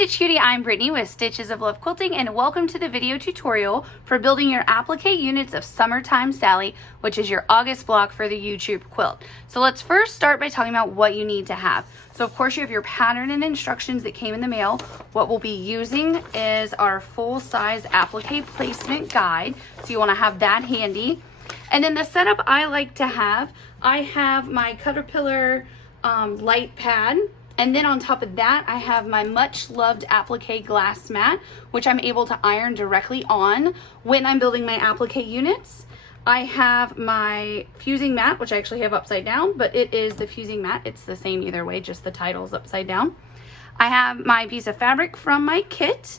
Stitch Cutie, I'm Brittany with Stitches of Love Quilting, and welcome to the video tutorial for building your applique units of Summertime Sally, which is your August block for the Ewe Troupe quilt. So let's first start by talking about what you need to have. So of course you have your pattern and instructions that came in the mail. What we'll be using is our full-size applique placement guide, so you want to have that handy. And then the setup I like to have, I have my Caterpillar light pad. And then on top of that, I have my much loved applique glass mat, which I'm able to iron directly on when I'm building my applique units. I have my fusing mat, which I actually have upside down, but it is the fusing mat. It's the same either way, just the title's upside down. I have my piece of fabric from my kit.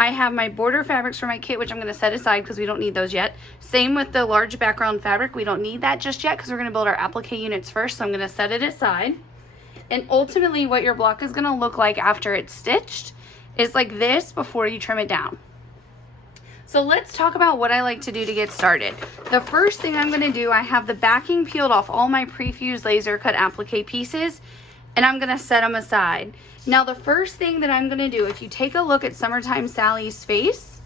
I have my border fabrics for my kit, which I'm going to set aside because we don't need those yet. Same with the large background fabric. We don't need that just yet because we're going to build our applique units first, so I'm going to set it aside. And ultimately what your block is going to look like after it's stitched is like this before you trim it down. So let's talk about what I like to do to get started. The first thing I'm going to do, I have the backing peeled off all my pre-fused laser cut applique pieces, and I'm going to set them aside. Now the first thing that I'm going to do, if you take a look at Summertime Sally's face,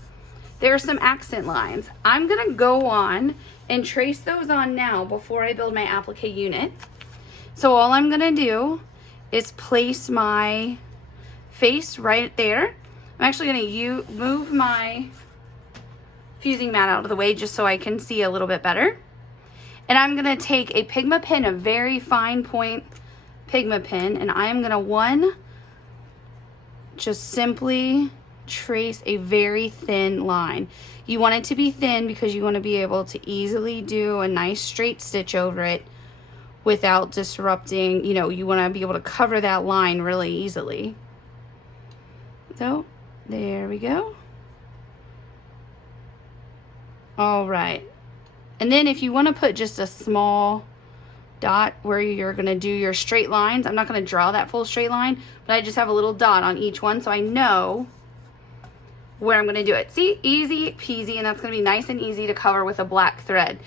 there are some accent lines. I'm going to go on and trace those on now before I build my applique unit. So all I'm going to do is place my face right there. I'm actually going to move my fusing mat out of the way just so I can see a little bit better. And I'm going to take a Pigma pin, a very fine point Pigma pin, and I'm going to just simply trace a very thin line. You want it to be thin because you want to be able to easily do a nice straight stitch over it without disrupting, you want to be able to cover that line really easily. So there we go. All right. And then if you want to put just a small dot where you're going to do your straight lines, I'm not going to draw that full straight line, but I just have a little dot on each one so I know where I'm going to do it. See, easy peasy, and that's going to be nice and easy to cover with a black thread.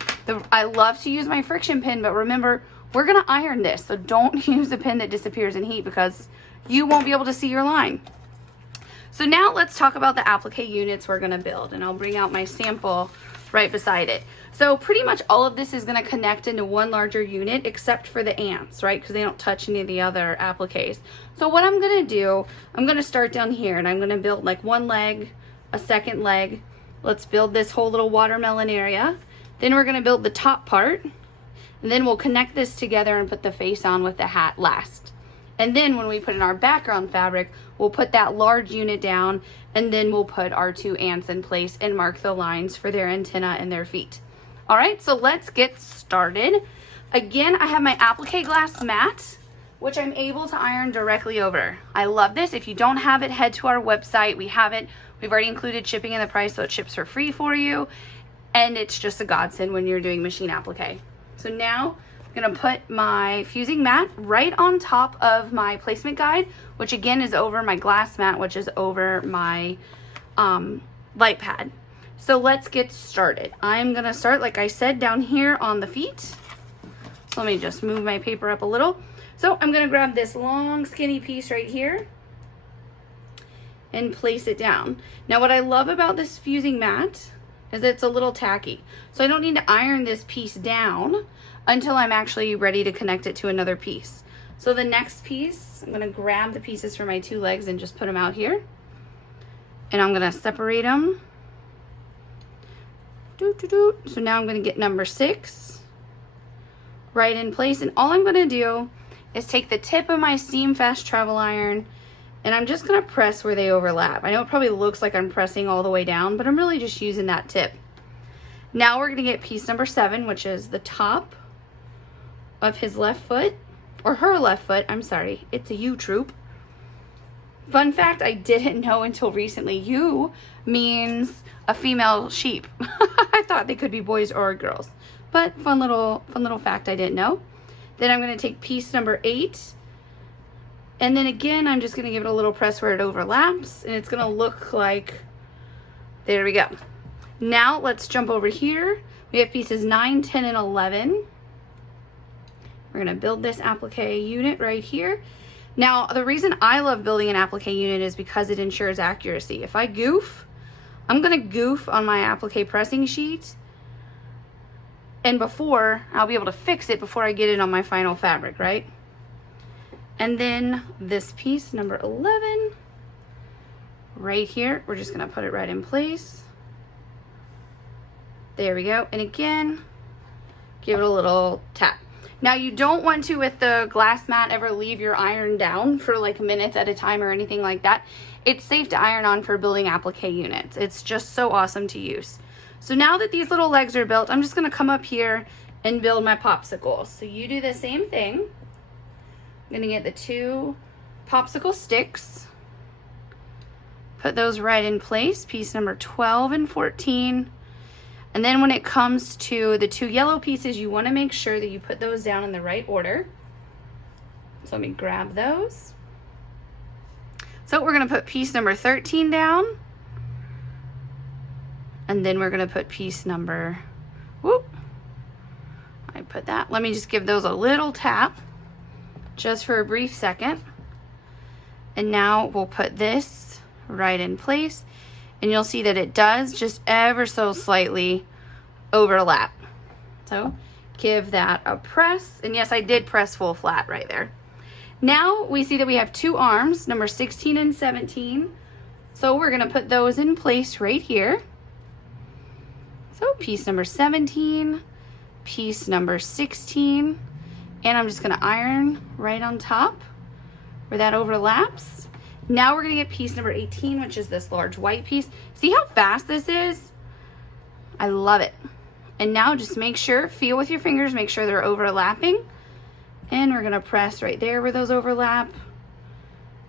I love to use my friction pin, but remember, we're going to iron this, so don't use a pin that disappears in heat because you won't be able to see your line. So now let's talk about the applique units we're going to build, and I'll bring out my sample right beside it. So pretty much all of this is going to connect into one larger unit except for the ants, right? Because they don't touch any of the other appliques. So what I'm going to do, I'm going to start down here and I'm going to build like one leg, a second leg. Let's build this whole little watermelon area. Then we're going to build the top part. And then we'll connect this together and put the face on with the hat last. And then when we put in our background fabric, we'll put that large unit down, and then we'll put our two ants in place and mark the lines for their antenna and their feet. All right, so let's get started. Again, I have my applique glass mat, which I'm able to iron directly over. I love this. If you don't have it, head to our website. We have it. We've already included shipping in the price, so it ships for free for you. And it's just a godsend when you're doing machine applique. So now I'm going to put my fusing mat right on top of my placement guide, which again is over my glass mat, which is over my light pad. So let's get started. I'm going to start, like I said, down here on the feet. So let me just move my paper up a little. So I'm going to grab this long skinny piece right here and place it down. Now what I love about this fusing mat is it's a little tacky. So I don't need to iron this piece down until I'm actually ready to connect it to another piece. So the next piece, I'm gonna grab the pieces for my two legs and just put them out here. And I'm gonna separate them. So now I'm gonna get number 6 right in place. And all I'm gonna do is take the tip of my Steam Fast travel iron and I'm just gonna press where they overlap. I know it probably looks like I'm pressing all the way down, but I'm really just using that tip. Now we're gonna get piece number 7, which is the top of his left foot, or her left foot, I'm sorry, it's a Ewe Troupe. Fun fact, I didn't know until recently, ewe means a female sheep. I thought they could be boys or girls, but fun little fact I didn't know. Then I'm gonna take piece number 8, and then again, I'm just going to give it a little press where it overlaps, and it's going to look like, there we go. Now let's jump over here. We have pieces 9, 10, and 11. We're going to build this applique unit right here. Now, the reason I love building an applique unit is because it ensures accuracy. If I goof, I'm gonna goof on my applique pressing sheet, and I'll be able to fix it before I get it on my final fabric, right? And then this piece, number 11, right here, we're just gonna put it right in place. There we go. And again, give it a little tap. Now, you don't want to, with the glass mat, ever leave your iron down for like minutes at a time or anything like that. It's safe to iron on for building applique units. It's just so awesome to use. So now that these little legs are built, I'm just gonna come up here and build my popsicles. So you do the same thing. I'm gonna get the 2 popsicle sticks, put those right in place, piece number 12 and 14. And then when it comes to the 2 yellow pieces, you want to make sure that you put those down in the right order. So let me grab those. So we're going to put piece number 13 down. And then we're going to put piece number, I put that. Let me just give those a little tap just for a brief second. And now we'll put this right in place. And you'll see that it does just ever so slightly overlap. So give that a press. And yes, I did press full flat right there. Now we see that we have 2 arms, number 16 and 17. So we're gonna put those in place right here. So piece number 17, piece number 16, and I'm just gonna iron right on top where that overlaps. Now we're gonna get piece number 18, which is this large white piece. See how fast this is? I love it. And now just make sure, feel with your fingers, make sure they're overlapping. And we're gonna press right there where those overlap,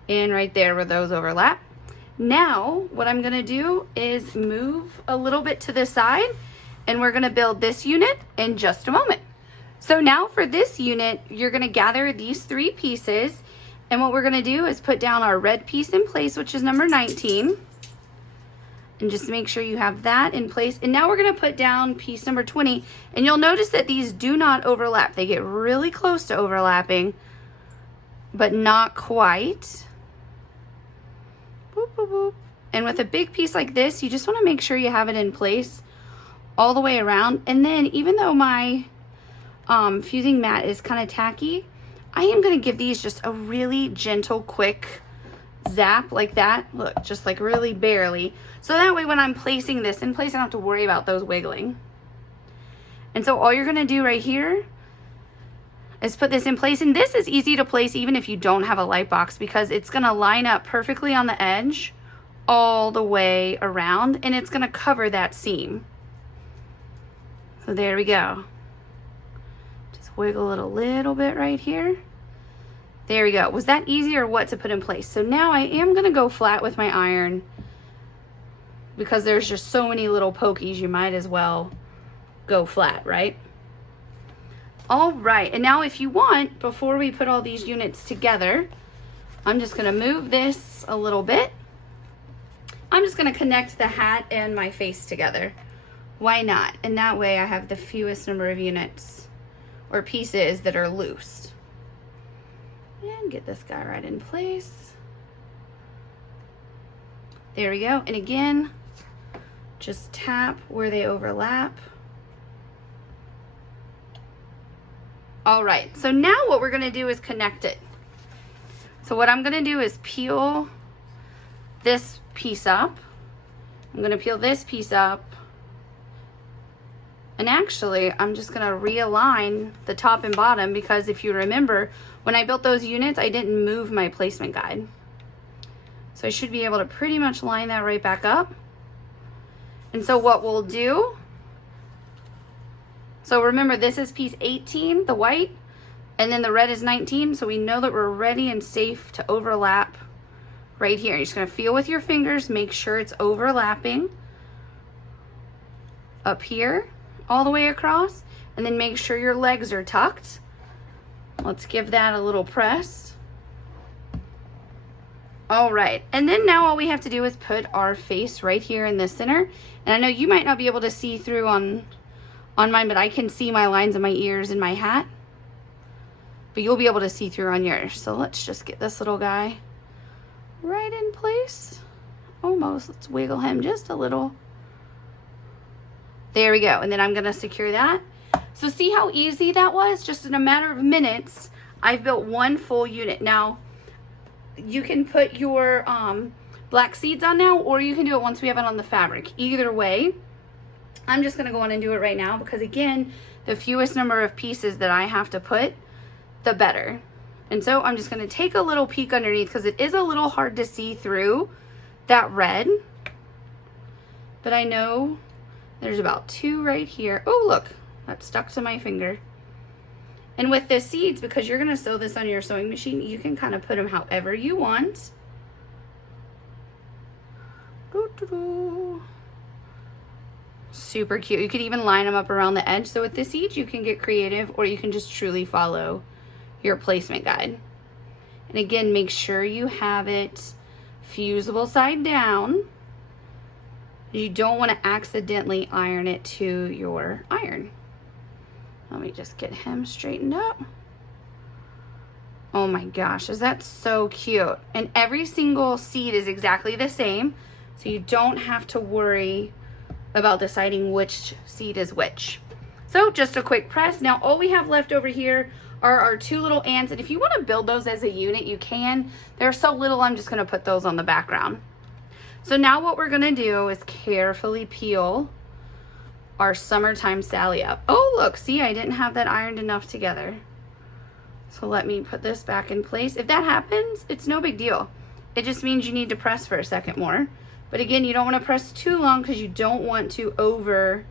and right there where those overlap. Now, what I'm gonna do is move a little bit to the side, and we're gonna build this unit in just a moment. So now for this unit, you're gonna gather these 3 pieces. And what we're gonna do is put down our red piece in place, which is number 19. And just make sure you have that in place. And now we're gonna put down piece number 20. And you'll notice that these do not overlap. They get really close to overlapping, but not quite. Boop, boop, boop. And with a big piece like this, you just wanna make sure you have it in place all the way around. And then even though my fusing mat is kind of tacky, I am gonna give these just a really gentle, quick zap like that. Look, just like really barely. So that way when I'm placing this in place, I don't have to worry about those wiggling. And so all you're gonna do right here is put this in place. And this is easy to place even if you don't have a light box, because it's gonna line up perfectly on the edge all the way around, and it's gonna cover that seam. So there we go. Just wiggle it a little bit right here. There we go. Was that easy or what to put in place? So now I am gonna go flat with my iron, because there's just so many little pokies, you might as well go flat, right? All right, and now if you want, before we put all these units together, I'm just gonna move this a little bit. I'm just gonna connect the hat and my face together. Why not? And that way I have the fewest number of units or pieces that are loose. And get this guy right in place. There we go. And again, just tap where they overlap. All right, so now what we're gonna do is connect it. So what I'm gonna do is peel this piece up. I'm gonna peel this piece up. And actually, I'm just gonna realign the top and bottom, because if you remember, when I built those units, I didn't move my placement guide. So I should be able to pretty much line that right back up. And so what we'll do, so remember this is piece 18, the white, and then the red is 19, so we know that we're ready and safe to overlap right here. You're just gonna feel with your fingers, make sure it's overlapping up here all the way across, and then make sure your legs are tucked. Let's give that a little press. All right, and then now all we have to do is put our face right here in the center. And I know you might not be able to see through on mine, but I can see my lines of my ears and my hat. but you'll be able to see through on yours. So let's just get this little guy right in place. Almost. Let's wiggle him just a little. There we go. And then I'm going to secure that. So see how easy that was? Just in a matter of minutes, I've built one full unit. Now, you can put your black seeds on now, or you can do it once we have it on the fabric. Either way, I'm just going to go on and do it right now because, again, the fewest number of pieces that I have to put, the better. And so I'm just going to take a little peek underneath because it is a little hard to see through that red. But I know there's about 2 right here. Oh, look, that stuck to my finger. And with the seeds, because you're going to sew this on your sewing machine, you can kind of put them however you want. Super cute. You could even line them up around the edge. So with the seeds, you can get creative, or you can just truly follow your placement guide. And again, make sure you have it fusible side down. You don't want to accidentally iron it to your iron. Let me just get him straightened up. Oh my gosh, is that so cute? And every single seed is exactly the same, so you don't have to worry about deciding which seed is which. So just a quick press. Now all we have left over here are our 2 little ants, and if you want to build those as a unit, you can. They're so little, I'm just going to put those on the background. So now what we're going to do is carefully peel our Summertime Sally up. Oh, look, see, I didn't have that ironed enough together. So let me put this back in place. If that happens, it's no big deal. It just means you need to press for a second more. But again, you don't want to press too long because you don't want to over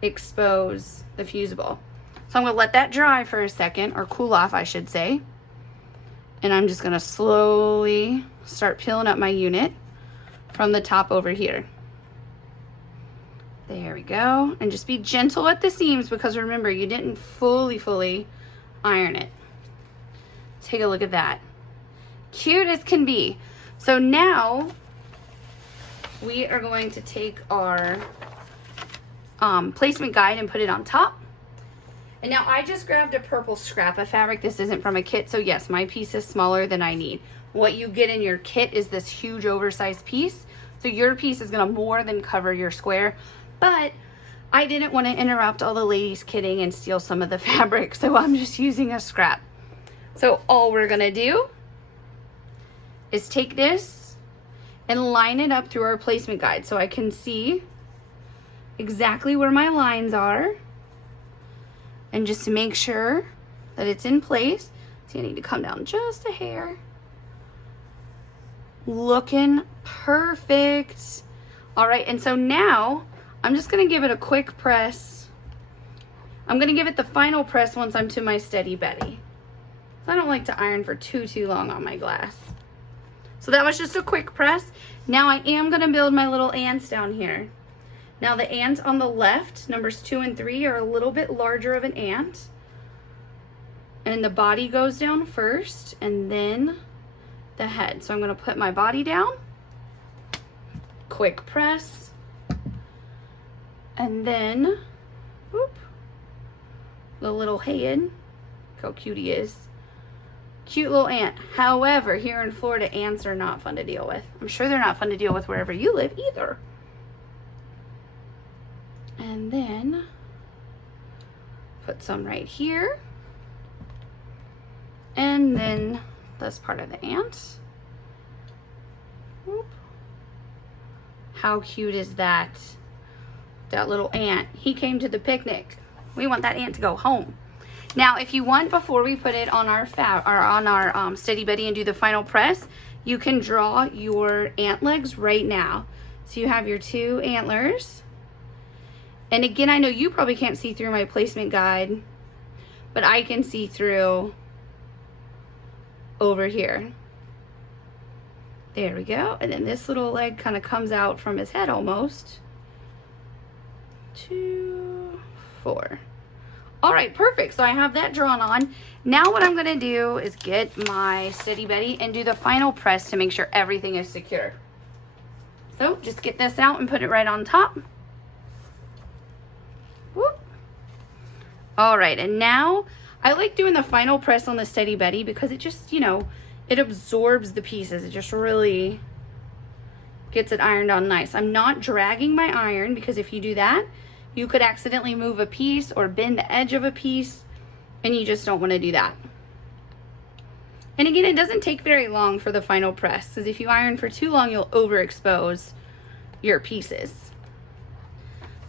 expose the fusible. So I'm going to let that dry for a second, or cool off, I should say. And I'm just going to slowly start peeling up my unit from the top over here. There we go. And just be gentle at the seams because remember, you didn't fully iron it. Take a look at that. Cute as can be. So now we are going to take our placement guide and put it on top. And now I just grabbed a purple scrap of fabric. This isn't from a kit, so yes, my piece is smaller than I need. What you get in your kit is this huge oversized piece. So your piece is gonna more than cover your square. But I didn't want to interrupt all the ladies kitting and steal some of the fabric, so I'm just using a scrap. So all we're gonna do is take this and line it up through our placement guide so I can see exactly where my lines are, and just to make sure that it's in place. See, I need to come down just a hair. Looking perfect. All right, and so now I'm just gonna give it a quick press. I'm gonna give it the final press once I'm to my Steady Betty. I don't like to iron for too long on my glass. So that was just a quick press. Now I am gonna build my little ants down here. Now the ant on the left, numbers 2 and 3, are a little bit larger of an ant. And the body goes down first, and then the head. So I'm gonna put my body down, quick press, and then, whoop, the little head. Look how cute he is. Cute little ant. However, here in Florida, ants are not fun to deal with. I'm sure they're not fun to deal with wherever you live either. And then put some right here. And then this part of the ant. Whoop. How cute is that? That little ant. He came to the picnic. We want that ant to go home. Now, if you want, before we put it on our Steady Betty and do the final press, you can draw your ant legs right now. So you have your 2 antlers. And again, I know you probably can't see through my placement guide, but I can see through over here. There we go. And then this little leg kind of comes out from his head almost. 2, 4. All right, perfect. So I have that drawn on. Now what I'm going to do is get my Steady Betty and do the final press to make sure everything is secure. So just get this out and put it right on top. Whoop. All right, and now I like doing the final press on the Steady Betty because it just, you know, it absorbs the pieces. It just really gets it ironed on nice. I'm not dragging my iron because if you do that, you could accidentally move a piece or bend the edge of a piece, and you just don't want to do that. And again, it doesn't take very long for the final press, because if you iron for too long, you'll overexpose your pieces.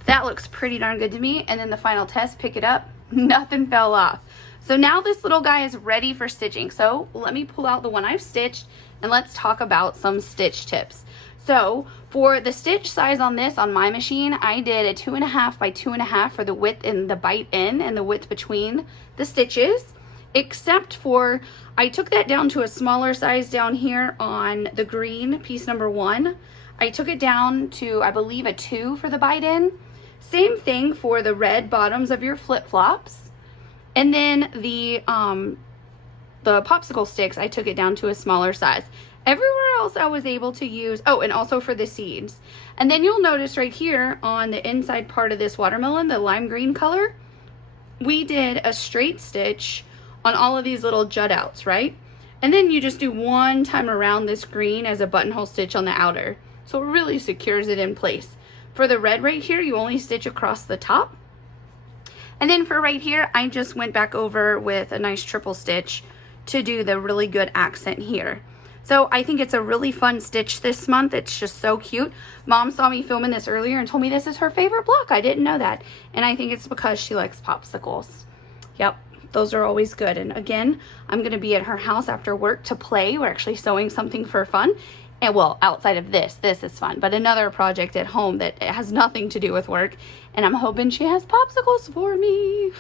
That looks pretty darn good to me. And then the final test, pick it up, nothing fell off. So now this little guy is ready for stitching. So let me pull out the one I've stitched and let's talk about some stitch tips. So for the stitch size on this, on my machine, I did a 2.5 by 2.5 for the width and the bite in and the width between the stitches, except for, I took that down to a smaller size down here on the green piece number 1. I took it down to, I believe, a 2 for the bite in. Same thing for the red bottoms of your flip-flops. And then the popsicle sticks, I took it down to a smaller size. Everywhere else I was able to use, oh, and also for the seeds. And then you'll notice right here on the inside part of this watermelon, the lime green color, we did a straight stitch on all of these little jut outs, right? And then you just do one time around this green as a buttonhole stitch on the outer. So it really secures it in place. For the red right here, you only stitch across the top. And then for right here, I just went back over with a nice triple stitch to do the really good accent here. So I think it's a really fun stitch this month. It's just so cute. Mom saw me filming this earlier and told me this is her favorite block. I didn't know that. And I think it's because she likes popsicles. Yep, those are always good. And again, I'm gonna be at her house after work to play. We're actually sewing something for fun. And well, outside of this is fun, but another project at home that has nothing to do with work. And I'm hoping she has popsicles for me.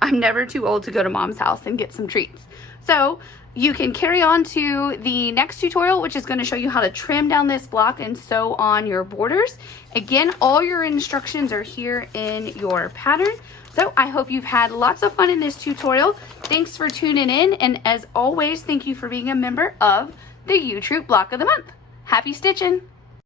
I'm never too old to go to Mom's house and get some treats. So you can carry on to the next tutorial, which is going to show you how to trim down this block and sew on your borders. Again, all your instructions are here in your pattern. So I hope you've had lots of fun in this tutorial. Thanks for tuning in. And as always, thank you for being a member of the Ewe Troupe Block of the Month. Happy stitching!